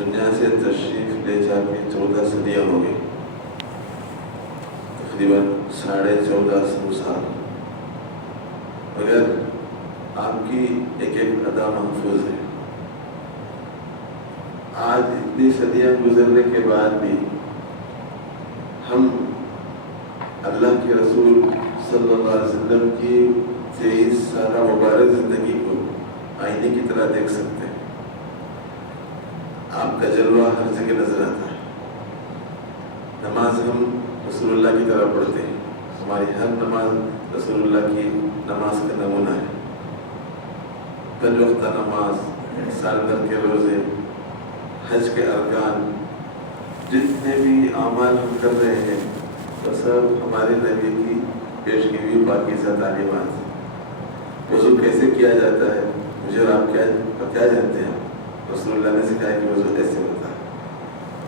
دنیا سے تشریف لے جا کے 14 صدیاں ہو گئی، تقریباً 1450 سال، مگر آپ کی ایک ایک ادا محفوظ ہے۔ آج اتنی صدیاں گزرنے کے بعد بھی ہم اللہ کے رسول صلی اللہ علیہ وسلم کی 23 سالہ مبارک زندگی کو آئینے کی طرح دیکھ سکتے ہیں۔ آپ کا جلوہ ہر جگہ نظر آتا ہے۔ نماز ہم رسول اللہ کی طرح پڑھتے ہیں، ہماری ہر نماز رسول اللہ کی نماز کا نمونہ ہے۔ 5 وقتہ نماز، سال بھر کے روزے، حج کے ارکان، جتنے بھی اعمال ہم کر رہے ہیں وہ سب ہمارے نبی کی پیش کی ہوئی پاکیزہ تعلیمات ہیں۔ وضو کیسے کیا جاتا ہے مجھے اور آپ کیا جانتے ہیں؟ رسول اللہ نے سکھایا کہ وضو ایسے ہوتا ہے۔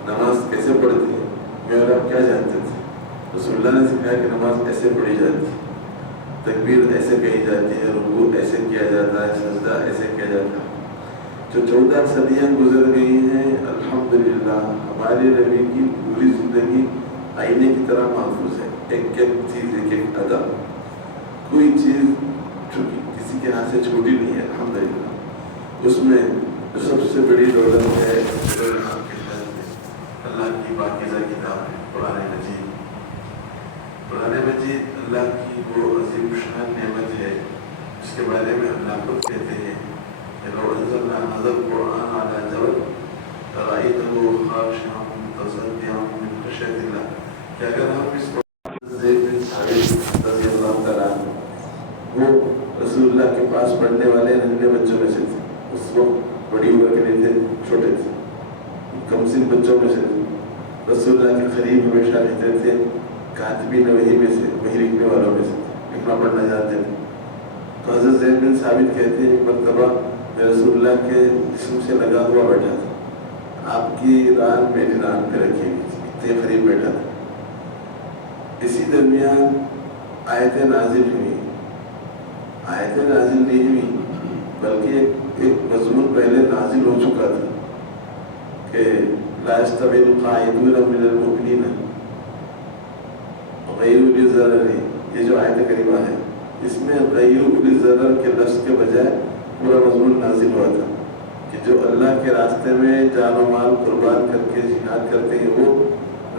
نماز کیسے پڑھتی ہے میں اور آپ کیا جانتے تھے؟ رسول اللہ نے سکھایا کہ نماز ایسے پڑھی جاتی ہے، تکبیر ایسے کہی جاتی ہے، رکوع ایسے کیا جاتا ہے، سجدہ ایسے کیا جاتا ہے۔ جو 14 صدیاں گزر گئی ہیں، الحمدللہ ہمارے نبی کی پوری زندگی آئینے کی طرح محفوظ ہے۔ ایک ایک چیز، ایک ایک ادا، کوئی چیز کسی کے ہاتھ سے چھوٹی نہیں ہے۔ الحمدللہ اس میں جو سب سے بڑی دولت ہے اللہ کی پاکیزہ کتاب ہے، قرآن مجید۔ قرآن مجید اللہ کی وہ عظیم شان نعمت ہے جس کے بارے میں اللہ خود کہتے ہیں لو انزلنا هذا القرآن على جبل لرأيته خاشعا متصدعا من خشية الله، کہ اگر ہم اس زید بن ثابت رضی اللہ تعالیٰ وہ رسول اللہ کے پاس پڑھنے والے ننھے بچوں میں سے تھے، اس وقت بڑی عمر کے نہیں تھے، چھوٹے تھے، کم سن بچوں میں سے تھے، رسول اللہ کے قریب ہمیشہ رہتے تھے، کاتبین وحی میں سے، وحی لکھنے والوں میں سے تھے، لکھنا پڑھنا جانتے تھے۔ تو حضرت زید بن ثابت کہتے ہیں ایک مرتبہ میں رسول اللہ کے جسم سے لگا ہوا بیٹھا تھا، آپ کی ران میری ران پہ رکھی ہوئی تھی، اتنے قریب بیٹھا تھا۔ اسی درمیان آیتیں نازل ہوئی، آیتیں نازل نہیں ہوئی بلکہ ایک مضمون پہلے نازل ہو چکا تھا کہ لا يستوي القاعدون من المؤمنین غیر اولی الضرر، یہ جو آیت کریمہ ہے اس میں غیر اولی الضرر کے لفظ کے بجائے پورا مضمون نازل ہوا تھا کہ جو اللہ کے راستے میں جان و مال قربان کر کے جہاد کرتے ہیں، وہ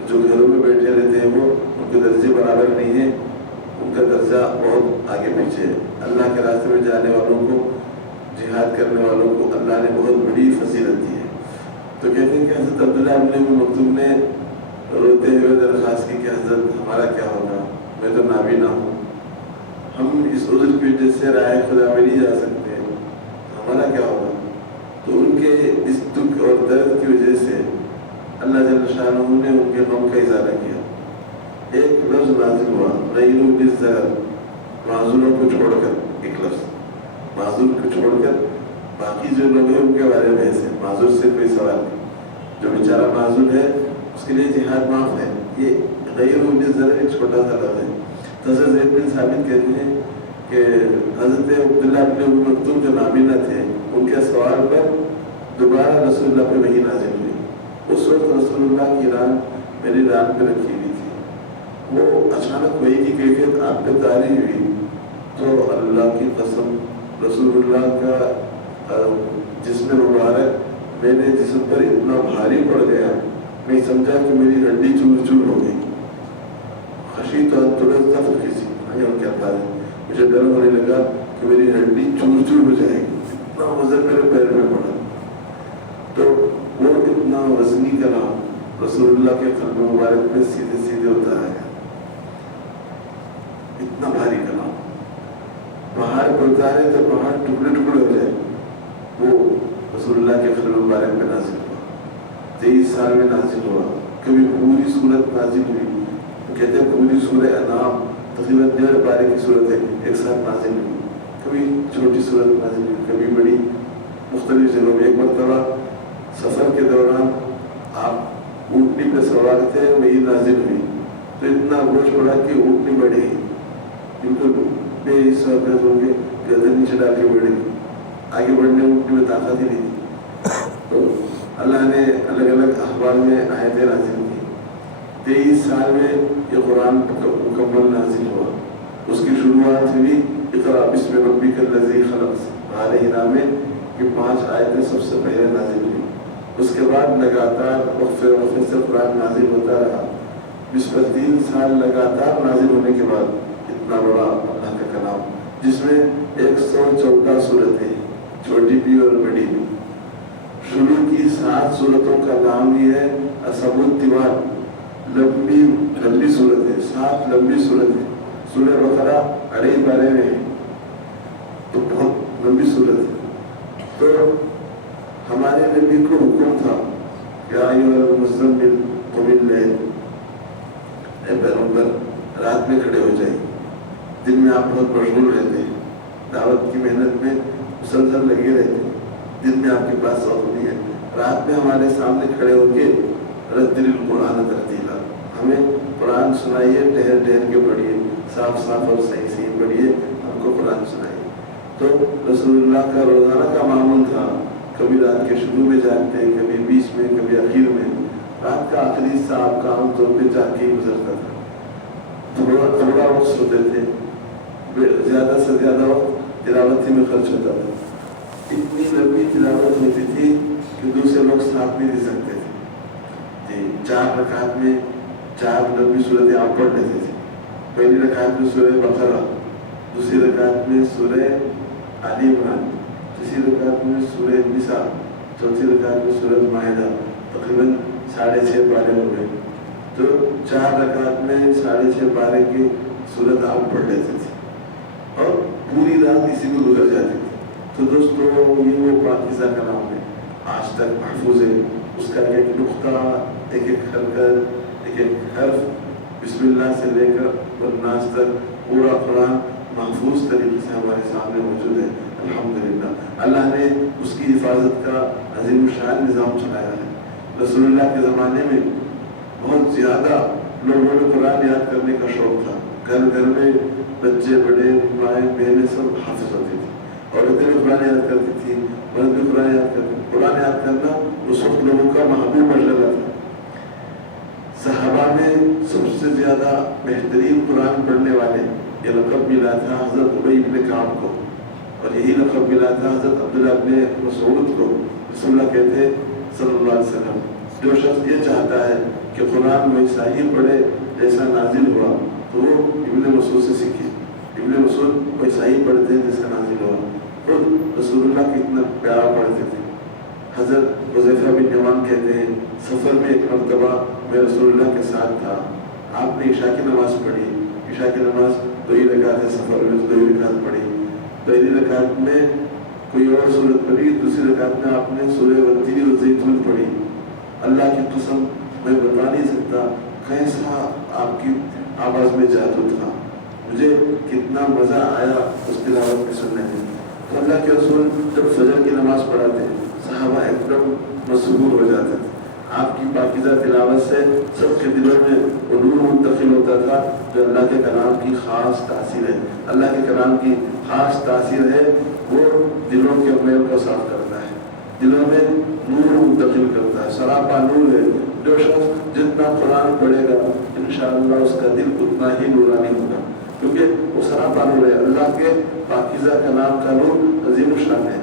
جو گھروں میں بیٹھے رہتے ہیں وہ ان کے درجے برابر نہیں ہیں، ان کا درجہ بہت آگے پیچھے ہے۔ اللہ کے راستے میں جانے والوں کو، جہاد کرنے والوں کو اللہ نے بہت بڑی فضیلت دی ہے۔ تو کہتے ہیں کہ حضرت عبداللہ ابن ام مکتوم نے روتے ہوئے درخواست کی کہ حضرت ہمارا کیا ہوگا، میں تو نابینا ہوں، ہم اس عذر کی وجہ سے رائے خدا میں نہیں جا سکتے، ہمارا کیا ہوگا؟ تو ان کے اس دکھ اور درد کی وجہ سے اللہ جل شانہ نے ان کے غم کا اظہار کیا۔ ایک لفظ نازل ہوا غیر اولی الضرر، معذوروں کو چھوڑ کر، ایک لفظ معذور کو چھوڑ کر باقی جو لوگ ہیں ان کے بارے میں ایسے معذور سے کوئی سوال نہیں، جو بیچارہ معذور ہے اس کے لیے جہاد معاف ہے۔ یہ غیر اولی الضرر ایک چھوٹا سا لفظ ہے۔ حضرت زید بن ثابت کہتے ہیں کہ حضرت عبداللہ ابن ام مکتوم جو نابینا تھے ان کے سوال پر دوبارہ رسول اللہ پہ وحی نازل ہوئی۔ اس وقت رسول اللہ کی ران میری ران پہ رکھی ہوئی تھی، وہ اچانک وحی کی کیفیت آپ پہ طاری ہوئی تو اللہ کی قسم رسول اللہ کا جسم مبارک میرے جسم پر اتنا بھاری پڑ گیا، میں سمجھا کہ میری ہڈی چور چور ہو گئی۔ خشیت اور ترس دفع کسی اور کہتا ہے مجھے ڈر ہونے لگا کہ میری ہڈی چور چور ہو جائے گی، اتنا وزن میرے پیر میں پڑا۔ تو وہ اتنا وزنی کلام رسول اللہ کے قلب مبارک میں سیدھے سیدھے ہوتا ہے، اتنا بھاری کلام پہاڑ پر اتارے تو پہاڑ ٹکڑے ٹکڑے ہو جائے، وہ رسول اللہ کے قلب مبارک میں نازل ہوا، 23 سال میں نازل ہوا۔ کبھی پوری صورت نازل ہوئی، کہتے ہیں پوری سورہ انعام تقریباً 1.5 پارے کی صورت ہے ایک ساتھ نازل ہوئی، کبھی چھوٹی صورت نازل ہوئی، کبھی بڑی، مختلف جگہوں میں۔ ایک مرتبہ سفر کے دوران آپ اونٹنی پہ سوار تھے، وہی نازل ہوئی تو اتنا بوجھ پڑا کہ اونٹنی بڑھ گئی، ان کو بے حساب ہوں گے گردن نیچے ڈال کے بڑھے گی، آگے بڑھنے اونٹنی میں طاقت ہی نہیں تھی۔ تو اللہ نے الگ الگ احوال میں آیتیں نازل کی. 23 سال میں یہ قرآن مکمل نازل ہوا. اس کی شروعات ہوئی اقرا بسم ربک الذی خلق علیہ نام میں. یہ 5 آیتیں سب سے پہلے نازل ہوئی. اس کے بعد لگاتار وقفے وقفے سے قرآن نازل ہوتا رہا. 20-23 سال لگاتار نازل ہونے کے بعد اتنا بڑا اللہ کا کلام جس میں 114 صورتیں، چھوٹی بھی اور بڑی بھی. شروع کی 7 صورتوں کا نام ہی ہے اصحاب الطوال، لمبی صورتیں، 7 لمبی صورتیں. سورہ بقرہ 2.5 پارے میں ہے تو بہت لمبی صورت ہے. تو ہمارے نبی کو حکم تھا کہ ایھا المزمل قم اللیل، اے پیغمبر رات میں کھڑے ہو جائیں. دن میں آپ بہت مشغول رہتے ہیں، دعوت کی محنت میں مسلسل لگے رہتے ہیں. دن میں آپ کے پاس وقت نہیں ہے. رات میں ہمارے سامنے کھڑے ہو کے رتل القرآن ترتیلا، ہمیں قرآن سنائیے، ٹہر ٹہر کے پڑھیے، صاف صاف اور صحیح صحیح پڑھیے، ہم کو قرآن سنائیے. تو رسول اللہ کا روزانہ کا معمول تھا، کبھی رات کے شروع میں جاگتے، کبھی بیچ میں، کبھی آخر میں. رات کا آخری حصہ آپ کا عام طور پہ جا کے ہی گزرتا تھا. تھوڑا وقت سوتے تھے، زیادہ سے زیادہ وقت تلاوت ہی میں خرچ ہوتا تھا. اتنی لمبی تلاوت ہوتی تھی کہ دوسرے لوگ ساتھ بھی دے سکتے تھے. 4 رکعت میں 4 لمبی صورتیں آپ پڑھ لیتے تھے. پہلی رکعت میں سورہ بقرہ، دوسری رکعت میں سورہ آل عمران، تیسری رکعت میں سورہ نساء، چوتھی رکعت میں سورہ مائدہ. تقریباً 6.5 پارے ہو گئے. تو 4 رکعت میں 6.5 پارے کی صورت آپ پڑھ لیتے تھے اور پوری رات اسی میں گزر جاتی تھی. تو دوستوں یہ وہ پاکیزہ کلام ہے، آج تک محفوظ ہے. اس کا ایک نقطہ، ایک حرکت، ایک حرف، بسم اللہ سے لے کر والناس تک پورا قرآن محفوظ طریقے سے ہمارے سامنے موجود ہے. الحمدللہ اللہ نے اس کی حفاظت کا عظیم الشان نظام چلایا ہے. رسول اللہ کے زمانے میں بہت زیادہ لوگوں نے قرآن یاد کرنے کا شوق تھا. گھر گھر میں بچے، بڑے، مائیں، بہنیں سب حافظ ہوتے تھے. عورتیں بھی قرآن یاد کرتی تھی، مرد بھی قرآن یاد کرتے. قرآن یاد کرنا اس وقت لوگوں کا محبوب مرحلہ تھا. صحابہ میں سب سے زیادہ بہترین قرآن پڑھنے والے یہ لقب ملا تھا حضرت ابی بن کعب کو، اور یہی لقب ملا تھا حضرت عبداللہ بن مسعود کو. رسول اللہ کہتے صلی اللہ علیہ وسلم جو شخص یہ چاہتا ہے کہ قرآن ویسا ہی پڑھے جیسا نازل ہوا تو وہ ابن مسعود سے سیکھے. ابن مسعود ویسا ہی پڑھتے جیسا نازل ہوا. خود رسول اللہ کتنا پیارا پڑھتے تھے. حضرت حذیفہ بن یمان کہتے ہیں سفر میں ایک مرتبہ میں رسول اللہ کے ساتھ تھا. آپ نے عشاء کی نماز پڑھی. عشاء کی نماز 2 ہی رکعت ہے، سفر میں 2 ہی رکعت پڑھی. پہلی رکعت میں کوئی اور صورت پڑھی، دوسری رکعت میں آپ نے سورہ والتین والزیتون پڑھی. اللہ کی قسم میں بتا نہیں سکتا کیسا آپ کی آواز میں جادو تھا. مجھے کتنا مزہ آیا اس تلاوت کے سننے میں. تو اللہ کے رسول جب فجر کی نماز پڑھاتے صحابہ ایک دم مسرور ہو جاتے تھے. آپ کی پاکیزہ تلاوت سے سب کے دلوں میں وہ نور منتقل ہوتا تھا جو اللہ کے کلام کی خاص تاثیر ہے. اللہ کے کلام کی خاص تاثیر ہے، وہ دلوں کے میل کو صاف کرتا ہے، دلوں میں نور منتقل کرتا ہے. سراپا نور ہے. جو شخص جتنا قرآن پڑھے گا انشاءاللہ اس کا دل اتنا ہی نورانی ہوگا، کیونکہ وہ سراپا نور ہے. اللہ کے پاکیزہ کلام کا نور عظیم الشان ہے.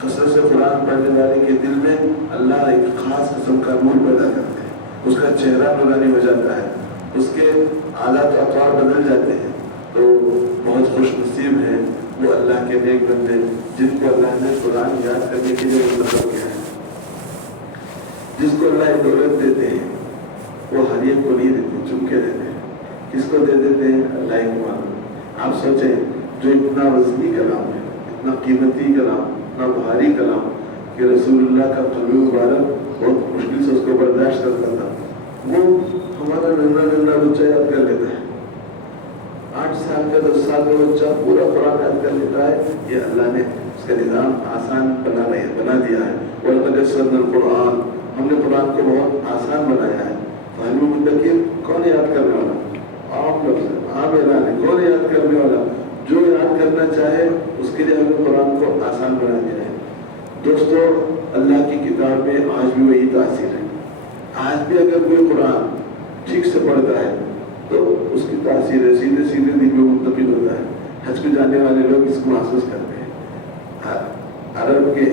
کثرت سے قرآن پڑھنے والے کے دل میں اللہ ایک خاص قسم کا نور پیدا کرتے ہیں. اس کا چہرہ نورانی ہو جاتا ہے، اس کے حالات اطوار بدل جاتے ہیں. تو بہت خوش نصیب ہیں وہ اللہ کے نیک بندے جن کو اللہ نے قرآن یاد کرنے کے لیے منتخب کیا ہے. جس کو اللہ دولت دیتے ہیں وہ ہر ایک کو نہیں دیتے، چن کے دیتے ہیں. کس کو دے دیتے ہیں؟ اللہ کو معلوم. آپ سوچیں جو اتنا وزنی کلام ہے، اتنا قیمتی کلام، اتنا بھاری کلام کہ رسول اللہ کا قلب مبارک بہت مشکل سے اس کو برداشت کرتا تھا، وہ ہمارا ننھا بچہ یاد کر لیتا ہے. 8 سال کا 10 سال کا بچہ پورا قرآن یاد کر لیتا ہے. یہ اللہ نے اس کا نظام آسان بنا دیا ہے. وَلَقَدْ يَسَّرْنَا الْقُرْآنَ، ہم نے قرآن کو بہت آسان بنایا ہے. فَهَلْ مِن مُدَّكِرٍ، کون یاد کرنے والا؟ عام لفظ ہے، عام اعلان ہے. کون یاد کرنے والا؟ جو یاد کرنا چاہے اس کے لیے ہم نے قرآن کو آسان بنا دیا ہے. دوستو اللہ کی کتاب میں آج بھی وہی تاثیر ہے. آج بھی اگر کوئی قرآن ٹھیک سے پڑھتا ہے تو اس کی تاثیر ہے سیدھے سیدھے دل میں منتقل ہوتا ہے. حج کو جانے والے لوگ اس کو محسوس کرتے ہیں. عرب کے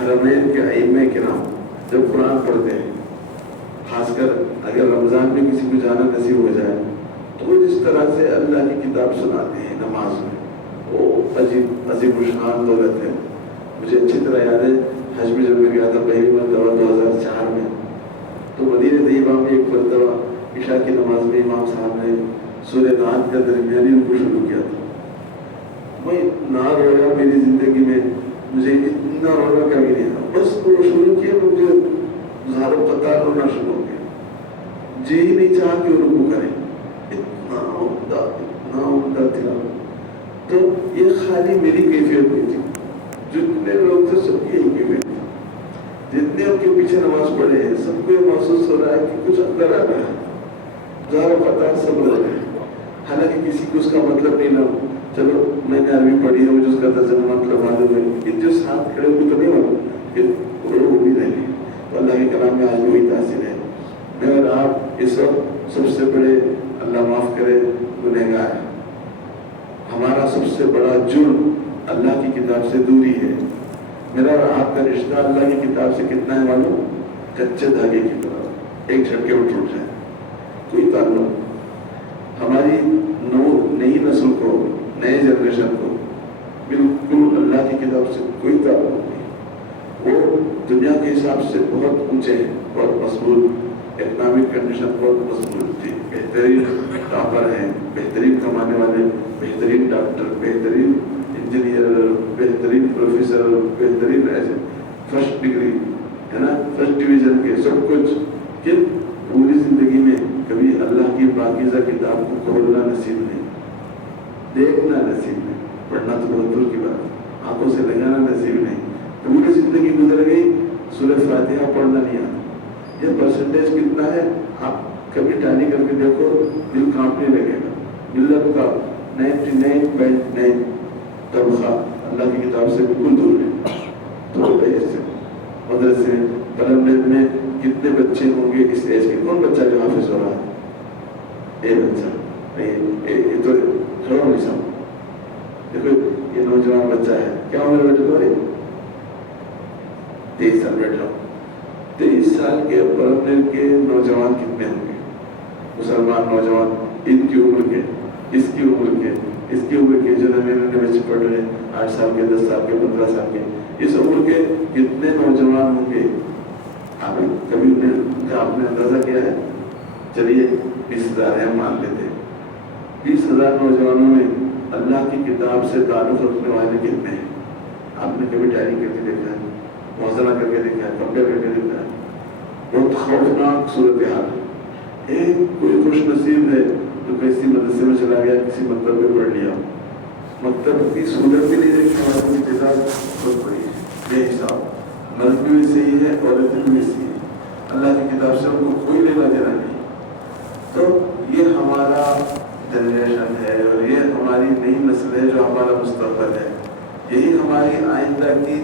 حرمین کے ائمہ کرام جب قرآن پڑھتے ہیں، خاص کر اگر رمضان میں کسی کو جانا نصیب ہو جائے تو وہ جس طرح سے اللہ کی کتاب سناتے ہیں نماز میں، وہ عظیم الشان دولت ہے. مجھے اچھی طرح یاد ہے حج میں جب میں گیا تھا پہلی مرتبہ 2004 میں، تو مدینہ طیبہ میں ایک مرتبہ عشاء کی نماز میں امام صاحب نے سورہ نعت کا درمیانی رکوع شروع کیا تھا. میں اتنا رویا میری زندگی میں، مجھے اتنا رونا کبھی نہیں تھا. بس وہ شروع کیا مجھے زارو قطار رونا شروع ہو گیا. جی ہی نہیں چاہا کہ وہ رکوع کریں. اتنا عمدہ تھا. تو یہ خالی میری کیفیت نہیں تھی، جتنے لوگ تھے سب کی یہی کیفیت تھی. جتنے ان کے پیچھے نماز پڑھے ہیں سب کو یہ محسوس ہو رہا ہے کہ کچھ اندر آ رہا ہے. زارو قطار سب ہو رہے ہیں. حالانکہ کسی کو اس کا مطلب نہیں لگا. چلو میں نے عربی پڑھی ہے، مجھے اس کا ترجمہ مطلب معلوم ہے. ان جو ساتھ کھڑے ہوئے تو نہیں معلوم کہ وہ بھی رہے. تو اللہ کے کلام میں آج بھی وہی تاثیر ہے. میں اور آپ اس وقت سب سے بڑے، اللہ معاف کرے، گنہگار. ہمارا سب سے بڑا جرم اللہ کی کتاب سے دوری ہے. میرا اور آپ کا رشتہ اللہ کی کتاب سے کتنا ہے معلوم؟ کچے دھاگے کی طرح، ایک جھٹکے میں ٹوٹ جائے. کوئی تعلق ہماری نئی نسل کو، نئے جنریشن کو بالکل اللہ کی کتاب سے کوئی تعلق نہیں. وہ دنیا کے حساب سے بہت اونچے ہیں، بہت مضبوط، اکنامک کنڈیشن بہت مضبوط تھی، بہترین ٹاپر ہیں، بہترین کمانے والے، بہترین ڈاکٹر، بہترین انجینئر، بہترین پروفیسر، بہترین ایسے فرسٹ ڈگری ہے نا، فرسٹ ڈویژن کے سب کچھ. کہ پوری زندگی میں کبھی اللہ کی پاکیزہ کتاب کو کھولنا نصیب نہیں، دیکھنا نصیب نہیں، پڑھنا تو بہت دور کی بات، آنکھوں سے لگانا نصیب نہیں. پوری زندگی گزر گئی، سورہ فاتحہ پڑھنا نہیں آتا. یہ پرسنٹیج کتنا ہے آپ کبھی ٹالی کر کے دیکھو، دل کانپنے لگے گا. ملت کا 99.9 طبقہ اللہ کی کتاب سے بالکل دور ہے. تو ایسے مدرسے پرمنٹ میں کتنے بچے ہوں گے اس ایج کے؟ کون بچہ جو حافظ ہو رہا ہے؟ اے بچہ یہ تو کھڑا نہیں سب. دیکھو یہ نوجوان بچہ ہے، کیا عمر بیٹھے تمہاری؟ 23 سال بیٹھا. 23 سال کے پرمنٹ کے نوجوان کتنے ہوں گے؟ مسلمان نوجوان ان کی عمر کے، اس کی عمر کے، اس کی عمر کے، جو نئے بچے پڑھ رہے ہیں 8 سال کے، 10 سال کے، 15 سال کے، اس عمر کے کتنے نوجوان ہوں گے؟ آپ کبھی آپ نے اندازہ کیا ہے؟ چلیے 20,000 ہم مان لیتے ہیں. 20,000 نوجوانوں میں اللہ کی کتاب سے تعلق رکھنے والے کتنے ہیں؟ آپ نے کبھی ٹیلی کر کے دیکھا ہے؟ موازنہ کر کے دیکھا ہے؟ کمپیئر کر کے دیکھا ہے؟ بہت خوفناک صورتحال ہے. ایک کوئی خوش نصیب ہے جو کسی مدرسے میں چلا گیا، کسی مکتب میں پڑھ لیا. مکتب کی صورت بھی نہیں دیکھنے والوں کی تعداد بہت بڑی ہے. بے حساب. مرد بھی صحیح ہے، عورتیں بھی صحیح ہے. اللہ کی کتاب سے ان کو کوئی لینا دینا نہیں. تو یہ ہمارا جنریشن ہے اور یہ ہماری نئی نسل ہے جو ہمارا مستقبل ہے. یہی ہماری آئندہ کی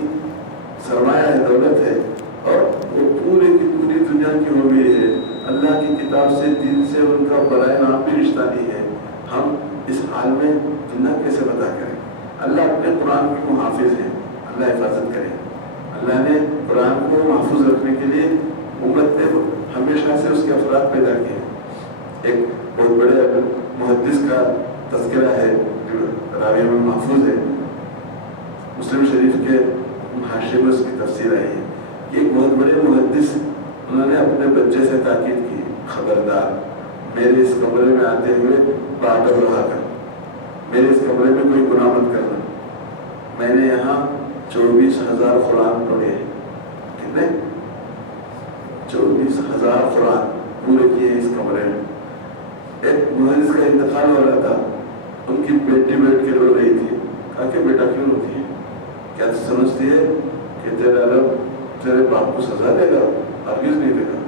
سرمایہ ہے، دولت ہے. اور وہ پوری کی پوری دنیا کی ہو گئی ہے. اللہ کی کتاب سے، دین سے ان کا برائے نام بھی رشتہ نہیں ہے. ہم اس حال میں دنیا کیسے پتا کریں؟ اللہ اپنے قرآن کے محافظ ہیں، اللہ حفاظت کرے. اللہ نے قرآن کو محفوظ رکھنے کے لیے امت نے ہمیشہ سے اس کے افراد پیدا کیے. ایک بہت بڑے محدث کا تذکرہ ہے جو راوی میں محفوظ ہے، مسلم شریف کے حاشیے میں اس کی تفسیر آئی ہے. ایک بہت بڑے محدث، انہوں نے اپنے بچے سے تاکید کی، خبردار میرے اس کمرے میں آتے ہوئے باادب رہا کر، میرے اس کمرے میں کوئی گناہ مت کرنا. میں نے یہاں 24,000 قرآن پڑھے ہیں. کتنے؟ 24,000 قرآن پورے کیے اس کمرے میں. ایک محدث کا انتقال ہو رہا تھا، ان کی بیٹی بیٹھ کے رو رہی تھی. کہا کہ بیٹا کیوں روتی ہے؟ کیا تو سمجھتی ہے کہ تیرا رب تیرے باپ کو سزا دے گا؟ ہرگز نہیں دے گا.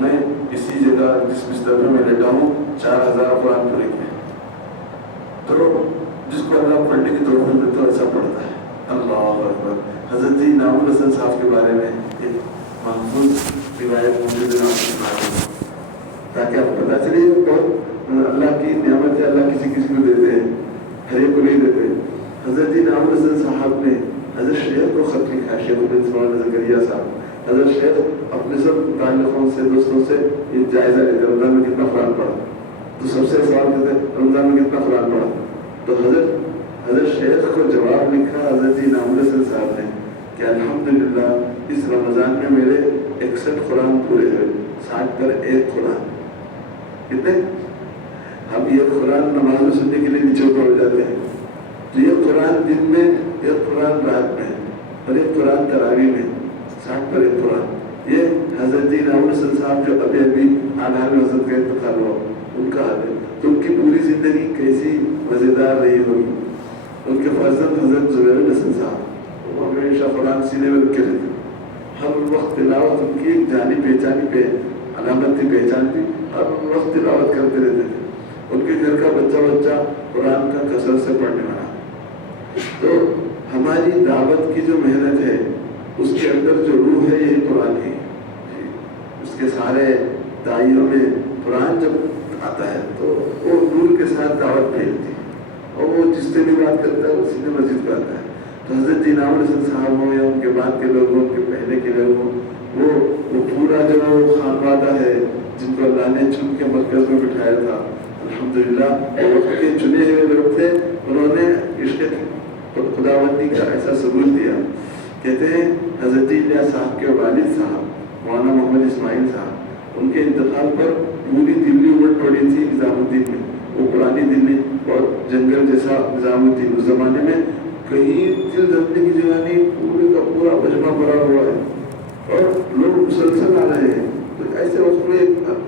میں اسی جگہ جس بستر میں لیٹا ہوں 4,000 قرآن پڑھے کیے. تو جس کو اللہ پڑھنے کی توفیق دے تو ایسا پڑھتا ہے. اللہ اکبر. حضرت انعام الحسن صاحب کے بارے میں ایک محفوظ روایت موجود ہے تاکہ آپ کو پتا چلے بہت اللہ کی نعمت ہے، اللہ کسی کسی کو دیتے ہیں، ہر ایک کو نہیں دیتے۔ حضرت انعام الحسن صاحب نے حضرت شیخ کو خط لکھا، شیخ بن اسماعیل زکریا صاحب۔ حضرت شیخ اپنے سب متعلقوں سے دوستوں سے یہ جائزہ لیتے رمضان میں کتنا قرآن پڑھا، تو سب سے سوال کرتے رمضان میں کتنا قرآن پڑھا، تو حضرت شیخ کو جواب لکھا حضرت انعام الحسن صاحب نے کہ الحمدللہ اس رمضان میں میرے 61 قرآن پورے ہوئے، 60 پر ایک قرآن۔ کتنے؟ ہم یہ قرآن نماز میں سننے کے لیے نیچے پڑھ جاتے ہیں، تو یہ قرآن دن میں، ایک قرآن رات میں، اور ایک قرآن تراویح میں، 60 پر ایک قرآن۔ یہ حضرت انعام الحسن صاحب جو ابھی اعلیٰ حضرت کا انتقال ہوا ان کا حال ہے، تو ان کی پوری زندگی کیسی مزیدار رہی ہوگی۔ ان کے فرزند حضرت زبیر الحسن صاحب وہ ہمیشہ قرآن سینے میں رکھے رہتے، ہر وقت تلاوت ان کی ایک جانی پہچانی پہ علامت تھی، پہچان تھی، ہر وقت تلاوت کرتے رہتے تھے۔ ان کے گھر کا بچہ قرآن کا کثرت سے پڑھنے والا۔ تو ہماری دعوت کی جو محنت ہے اس کے اندر جو روح ہے یہی قرآن ہی، اس کے سارے دائیوں میں قرآن جب آتا ہے تو وہ نور کے ساتھ دعوت پھیلتی ہے، اور وہ جس سے بھی بات کرتا ہے اسی نے مسجد کو آتا ہے۔ تو حضرت انعام الحسن صاحب ہوں یا ان کے بعد کے لوگ ہوں، ان کے پہلے کے لوگ ہوں، وہ پورا جو خانوادہ ہے جن کو اللہ نے چن کے مرکز میں بٹھایا تھا، الحمدللہ وقت کے چنے ہوئے لوگ تھے، انہوں نے عشق خداوندی کا ایسا ثبوت دیا۔ کہتے ہیں حضرت الیاس صاحب کے والد صاحب مولانا محمد اسماعیل صاحب، ان کے انتقال پر پوری دلی الٹ پڑی تھی نظام الدین میں، وہ پرانی دلی اور جنگل جیسا نظام الدین، اس زمانے میں کہیں دل دھمنے کی جگہ نہیں، پورے کا پورا مجمع بھرا ہوا ہے اور لوگ مسلسل آ رہے ہیں۔ تو ایسے وقت میں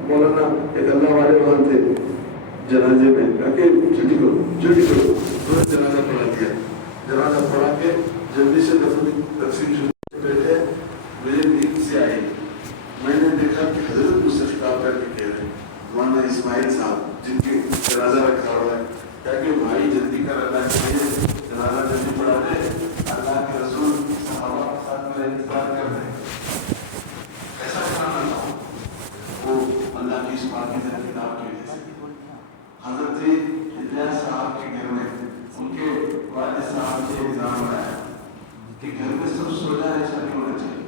مولانا ایک اللہ والے وہاں تھے جنازے میں، کہا کہ جلدی کرو ترنت جنازہ پڑھا دیا، جنازہ پڑھا کے جلدی سے تقسیم شروع بیٹھے، مجھے نیند سے آئی، میں نے دیکھا کہ حضرت مجھ سے خطاب کر کے کہہ رہے مولانا اسماعیل صاحب جن کی جنازہ رکھا ہوا ہے، کہا کہ بھائی جلدی کر، اللہ کے لیے جنازہ جلدی پڑھا دے، اللہ کے رسول صحابہ کے ساتھ میرا انتظار کر رہے ہیں۔ ایسا کرانا چاہوں وہ اللہ کی اس پاکی در کتاب کی وجہ سے۔ حضرت الیاس صاحب کے گھر میں ان کے والد صاحب سے الزام آیا کہ گھر میں سب سو جائے، ایسا نہیں ہونا چاہیے،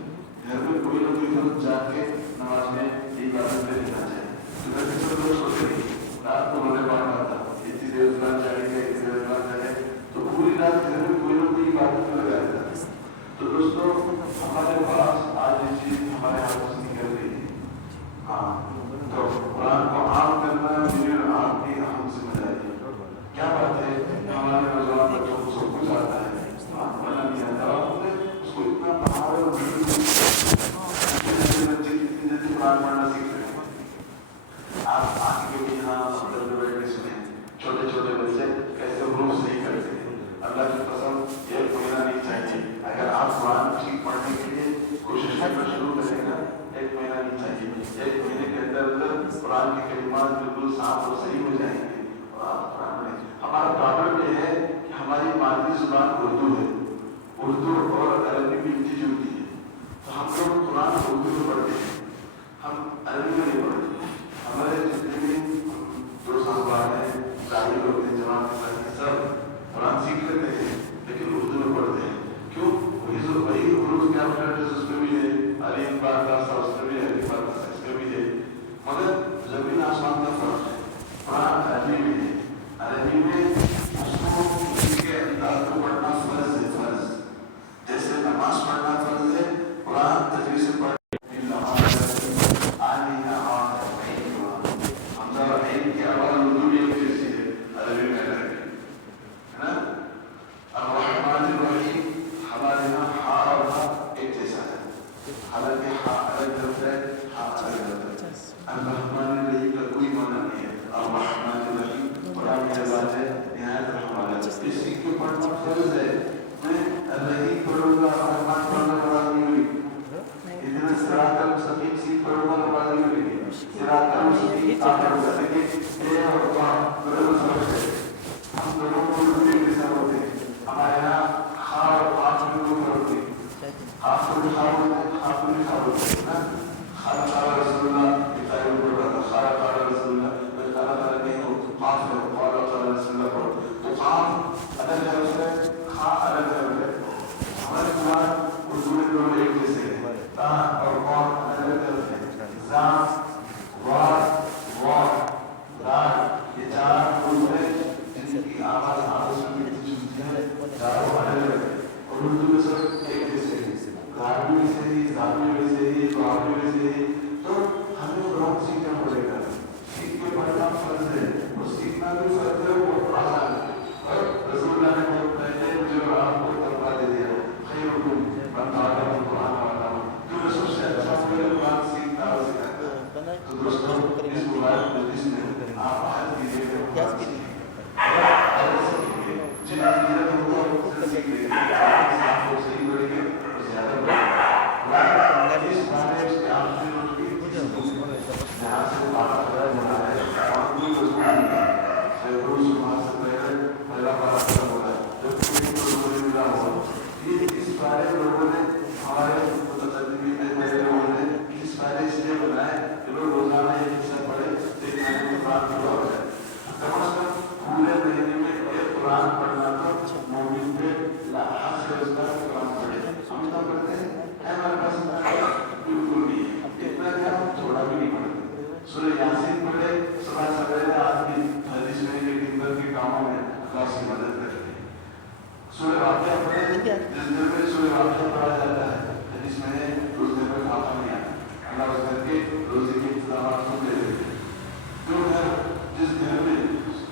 گھر میں کوئی نہ کوئی فرد جا کے نماز میں عبادت میں رہنا چاہیے۔ تو گھر میں سب لوگ سوتے نہیں، رات کو انہوں نے پڑھا تھا اتنی دیر قرآن چڑھے گا، اتنی دیر قرآن چڑھے، تو پوری رات گھر میں کوئی نہ کوئی عبادت میں لگا رہتا ہے۔ تو دوستوں ہمارے پاس آج یہ چیز ہمارے ہاتھوں سے نکل رہی ہے، ہاں، تو قرآن کو عام کرنا میرے آپ کی اہم ذمہ داری ہے۔ کیا بات ہے، ہمارے نوجوان بچوں کو سب کچھ آتا ہے، پڑھنا نہیں آتا، اس کو اتنا پڑھا اور بچے کتنی جلدی قرآن پڑھنا سیکھ رہے ہیں۔ آپ آگے بھی یہاں مقدر میں بیٹھ کے سنیں، چھوٹے چھوٹے بچے کیسے حروف صحیح کرتے ہیں۔ اللہ کی قسم ایک مہینہ نہیں چاہیے، اگر آپ قرآن ٹھیک پڑھنے کے لیے کوشش کرنا شروع کریں گا، ایک مہینہ نہیں چاہیے، ایک مہینے کے اندر قرآن کے کلمات بالکل صاف اور صحیح ہو جائیں گے اور آپ قرآن پڑھیں۔ ہمارا پرابلم یہ ہے کہ ہماری مادری زبان اردو ہے، اردو اور عربی ملتی جلتی ہے، تو ہم لوگ قرآن اردو میں پڑھتے ہیں، ہم عربی میں نہیں پڑھتے۔ ہمارے جتنے بھی جو صاحبان ہیں، داعی لوگ ہیں، جوان ہیں، سب قرآن سیکھ لیتے ہیں لیکن اردو میں پڑھتے ہیں۔ کیوں؟ وہی حروف کے الفابیٹ اس میں بھی ہے، الف با تا سا اس میں بھی ہے، الف با تا سا اس میں بھی ہے، مگر زمین آسمان کا فرق ہے۔ قرآن عربی میں ہے، عربی میں اس کو اس کے انداز میں پڑھنا فرض ہے، فرض جیسے نماز پڑھنا فرض ہے، قرآن تجوید سے پڑھنا حافظ نا خالد قال رسول اللہ کتاب پڑھ رہا تھا خالد قال رسول اللہ میں قال قال نہیں ہو قاف ہے قال قال رسول اللہ پڑھ تو قاف الگ ہے اس میں خا الگ ہے ہمارے قرآن اردو میں دونوں ایک جیسے ہیں تا اور قاف الگ ہے زا وا وا دال یہ چار حروف ہیں جن کی آواز آپس میں ملتی ہے چاروں الگ ہے اور اردو میں سب ایک جیسے ہیں دھارمی میں سے ہی زابی میں سے ہی قرآن میں سے ہی تو ہمیں قرآن سیکھنا پڑے گا سیکھ کے پڑھنا فرض ہے اور سیکھنا جو فرض ہے وہ آسان ہے اور رسول اللہ نے بہت پہلے مجھے آپ کو تقویٰ دے دیا خیرکم من تعلم القرآن وعلمہ جو سب سے اچھا ہوگا قرآن سیکھتا اور سکھاتا ہے تو دوستوں اس مبارک مجلس میں آپ عہد کیجیے کہ قرآن سیکھیں اور سیکھیں جن عقیدت ہوگا اس سے سیکھیں آپ کو صحیح پڑھیں گے تو زیادہ پڑھیں اس بارے اس کے آخری روز کی جہاں سے بارہ پڑھا جا رہا ہے اور کوئی مضمون نہیں ہے روز وہاں سے پہلے پہلا بارہ پڑھا ہوا ہے جب کوئی مضمون ملا ہوا یہ اس بارے لوگوں نے ہمارے متقدمین میں پہلے لوگوں نے اس بارے اس لیے بنائے کہ لوگ روزانہ ایک حصہ پڑھے دیکھنے کے قرآن پورا ہو جائے کم از کم پورے مہینے میں ایک قرآن پڑھنا تو مومن پہ حق سے اس کا قرآن پڑھے ہم تو پڑھتے ہیں ہمارے پاس بالکل نہیں اتنا کیا ہم تھوڑا بھی نہیں پڑھتے سورہ یاسین پڑھے صبح سویرے آدمی حدیث میں یہ دن بھر کے کاموں میں اللہ سے مدد کرتے ہیں سورہ واقعہ پڑھے جس دن میں سورہ واقعہ پڑھا جاتا ہے حدیث میں اس دن میں کھاتا نہیں آتا اللہ اس کر کے روزے کے انتظامات کو دے دیتے ہیں جو گھر جس گھر میں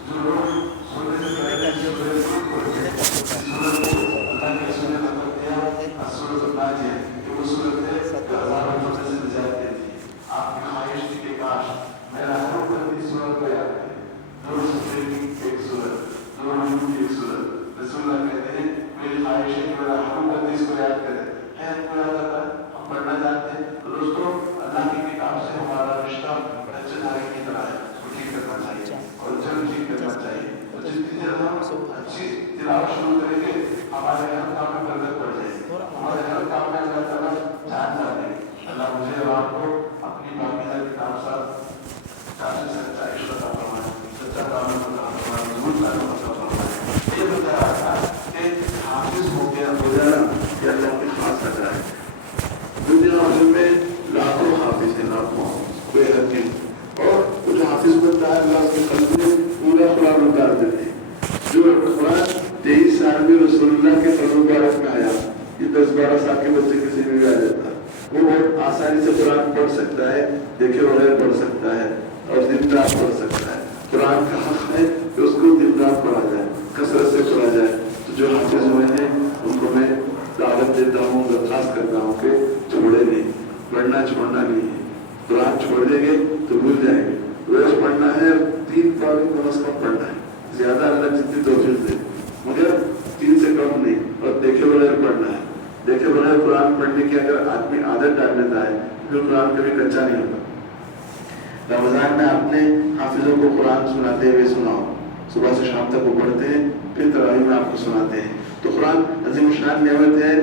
جو لوگ سونے سے پہلے سورہ کو پڑھتے ہیں سورہ کو اللہ کے سورہ ختم کیا سورہ الناجیہ کہ وہ سورت ہے کہ ہزاروں فتنے سے نجات دیتی ہے آپ کی خواہش تھی کہ کاش میرا ہر بندی سورت کو یاد کرے دو سفرے کی ایک سورت دو نمبر کی ایک سورت رسول اللہ کہتے ہیں میری خواہش ہے کہ میرا ہر بندی اس کو یاد کرے ہے ہم کو یاد آتا ہے ہم پڑھنا چاہتے ہیں تو دوستوں اللہ کی کتاب سے ہمارا رشتہ اچھے دھاگے کی طرح ہے اس کو ٹھیک کرنا چاہیے اور جلد ٹھیک کرنا چاہیے اور جتنی جلد ہم اچھی تلاوت شروع کریں گے ہمارے ہر کام میں برکت پڑ جائے گی ہمارے ہر کام میں اللہ تعالیٰ جان جاتے ہیں اللہ مجھے اور آپ کو اپنی باقیدہ کتاب ساتھ کافی سچا عشق عطا فرمائے سچا تعلق عطا فرمائے مضبوط تعلق عطا فرمائے یہ بتا رہا تھا کہ حافظ ہو گیا گزارا یہ اللہ کی خاص سزا ہے دنیا حافظ میں لاکھوں حافظ ہیں لاکھوں بے حد کے اور کچھ حافظ بنتا ہے اللہ کے قلب میں پورا قرآن اتار دیتے ہیں جو قرآن 23 سال میں رسول اللہ کے قلب مبارک میں آیا یہ 10-12 سال کے بچے کسی میں بھی آ جاتا ہے وہ بہت آسانی سے قرآن پڑھ سکتا ہے دیکھے بغیر پڑھ سکتا ہے اور دن رات پڑھ سکتا ہے قرآن کا حق ہے کہ اس کو دن رات پڑھا جائے کثرت سے پڑھا جائے تو جو حافظ ہوئے ہیں ان کو میں دعوت دیتا ہوں درخواست کرتا ہوں کہ چھوڑے نہیں پڑھنا چھوڑنا نہیں ہے قرآن چھوڑ دیں گے تو بھول جائیں گے روز پڑھنا ہے 3 پاری کم از کم پڑھنا ہے زیادہ اللہ جتنی توفیق دے مگر 3 سے کم نہیں اور دیکھے بغیر پڑھنا ہے دیکھے بغیر قرآن پڑھنے کی اگر آدمی عادت ڈال لیتا ہے پھر قرآن کبھی کچا نہیں ہوتا رمضان میں آپ نے حافظوں کو قرآن سناتے ہوئے سناؤ صبح سے شام تک وہ پڑھتے ہیں پھر تراویح میں آپ کو سناتے ہیں تو قرآن عظیم الشان نعمت ہے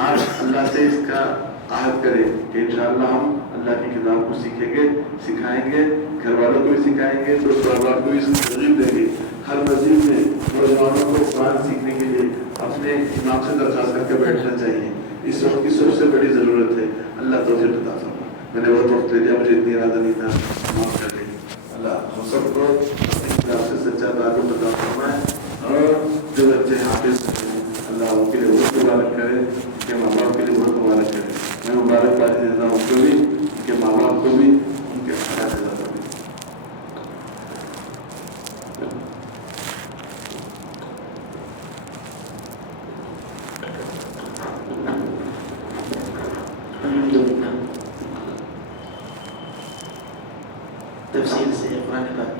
آپ اللہ سے اس کا عہد کریں کہ انشاءاللہ ہم اللہ کی کتاب کو سیکھیں گے سکھائیں گے گھر والوں کو بھی سکھائیں گے دوست احباب کو بھی ترغیب دیں گے ہر مسجد میں نوجوانوں کو قرآن سیکھنے کے لیے اپنے امام سے درخواست کر کے بیٹھنا چاہیے اس وقت کی سب سے بڑی ضرورت ہے اللہ توفیق عطا فرمائے میں نے بہت وقت لے لیا مجھے اتنی ارادہ نہیں تھا معاف کر دیں اللہ ہم سب کو اپنی کتاب سے سچا تعلق عطا فرمائے اور جو بچے حافظ ہیں اللہ ان کے لیے بہت مبارک کرے ان کے ماں باپ کے لیے بہت مبارک کرے میں مبارکبادی دیتا ہوں ان کو بھی ان کے ماں باپ کو بھی ان کے خیال دیتا ہوں تفصیل سے قرآن پاک